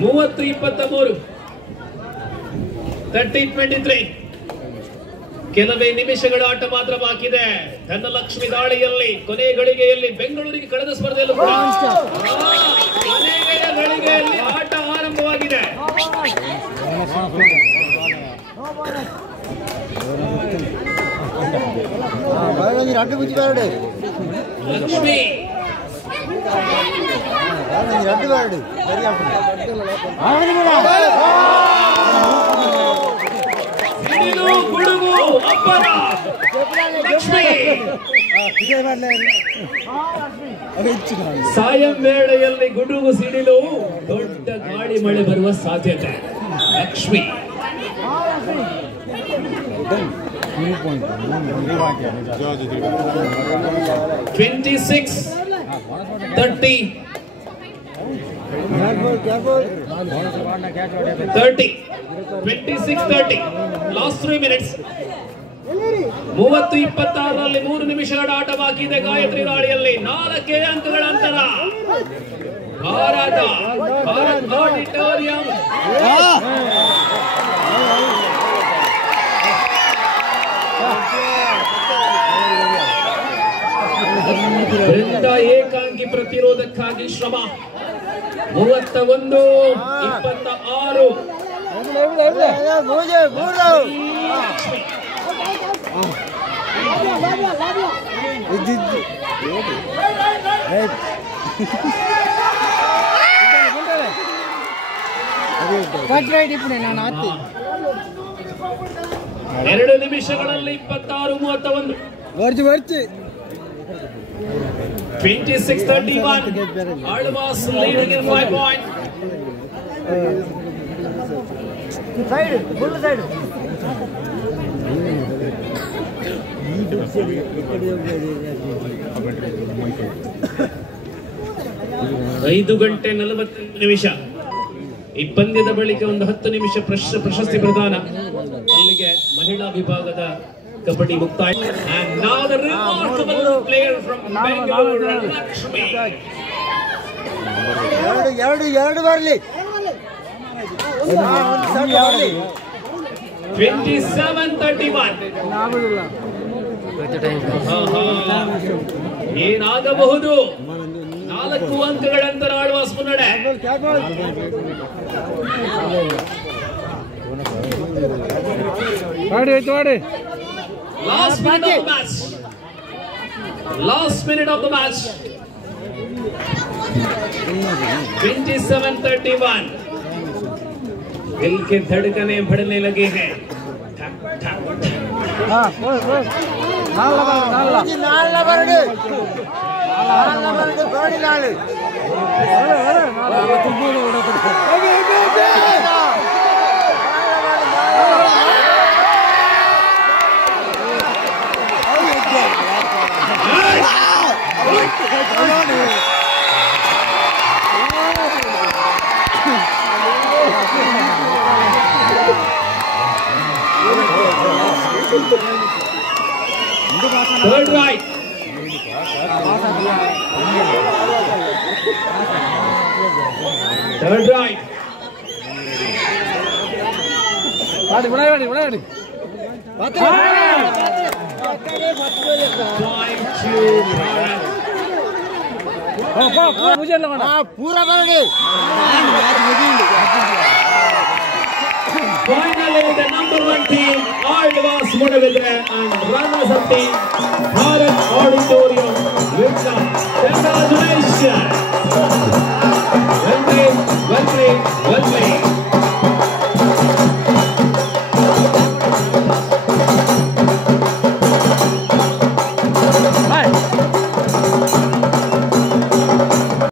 30-23 30-23 ಕೆಲವೇ ನಿಮಿಷಗಳ ಆಟ ಮಾತ್ರ ಬಾಕಿ ಇದೆ. ಧನಲಕ್ಷ್ಮಿ ದಾಳಿಯಲ್ಲಿ ಕೊನೆ ಗಳಿಗೆಯಲ್ಲಿ ಬೆಂಗಳೂರಿಗೆ ಕಳೆದ ಸ್ಪರ್ಧೆಯಲ್ಲೂ ಕೂಡ ಕೊನೆಯ ಗಳಿಗೆಯಲ್ಲಿ ಆಟ ಆರಂಭವಾಗಿದೆ. ಲಕ್ಷ್ಮಿ ಗುಡುಗು ಅಬ್ಬರ. ಲಕ್ಷ್ಮಿ ಸಾಯಂ ವೇಳೆಯಲ್ಲಿ ಗುಡುಗು ಸಿಡಿಲು, ದೊಡ್ಡ ಗಾಳಿ ಮಳೆ ಬರುವ ಸಾಧ್ಯತೆ. Lakshmi 26-30 26-30 last 3 minutes. 30-26ರಲ್ಲಿ 3 ನಿಮಿಷಗಳ ಆಟ ಬಾಕಿ ಇದೆ. ಗಾಯತ್ರಿ ದಾಳಿಯಲ್ಲಿ 4 ಅಂಕಗಳ ಅಂತರ. ಭಾರತ ಆಡಿಟೋರಿಯಂ ಏಕಾಂಗಿ ಪ್ರತಿರೋಧಕ್ಕಾಗಿ ಶ್ರಮ. 31-26 2 ನಿಮಿಷಗಳಲ್ಲಿ 26-31 26-31 Alvas leading in 5 points. Side, full side. 5 ಗಂಟೆ 40 ನಿಮಿಷ. ಈ ಪಂದ್ಯದ ಬಳಿಕ ಒಂದು 10 ನಿಮಿಷ ಪ್ರಶಸ್ತಿ ಪ್ರದಾನ. ಅಲ್ಲಿಗೆ ಮಹಿಳಾ ವಿಭಾಗದ ಕಬಡ್ಡಿ ಮುಕ್ತಾಯ. And now the remarkable player from Bangalore, Lakshmi. ಎರಡು ಬರಲಿ. 27-31 ಏನಾಗಬಹುದು? 4 ಅಂಕಗಳ ಅಂತರ ಆಳ್ವಾಸ್ ಮುನ್ನಡೆ. Last minute of the match. Last minute of the match. 27-31 दिल के धड़कने बढ़ने लगे हैं. ठक ठक Third right. Third right. पूरा Finally, the number 1 team, Alvas Mudavidre, and runners-up team, Bharat Auditorium.